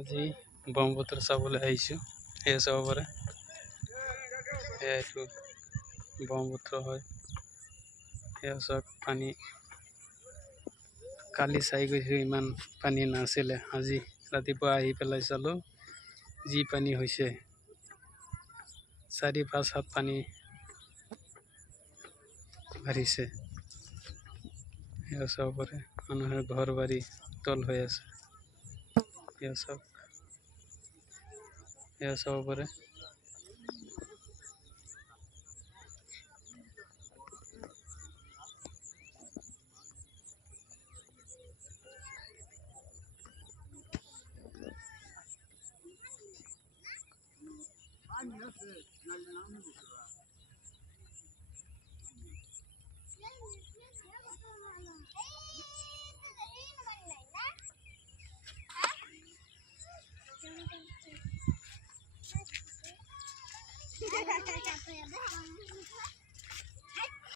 আজি ব্ৰহ্মপুত্ৰ চাবলৈ আহিছোঁ। সেয়া চাব পাৰে, এয়া এইটো ব্ৰহ্মপুত্ৰ হয়। সেয়া চাওক পানী, কালি চাই গৈছোঁ ইমান পানী নাছিলে, আজি ৰাতিপুৱা আহি পেলাই চালোঁ যি পানী হৈছে, 4-5 হাত পানী বাঢ়িছে। সেয়া চাব পাৰে, মানুহৰ ঘৰ বাৰী তল হৈ আছে। সেয়া চাওক, সেয়া চাব পাৰে।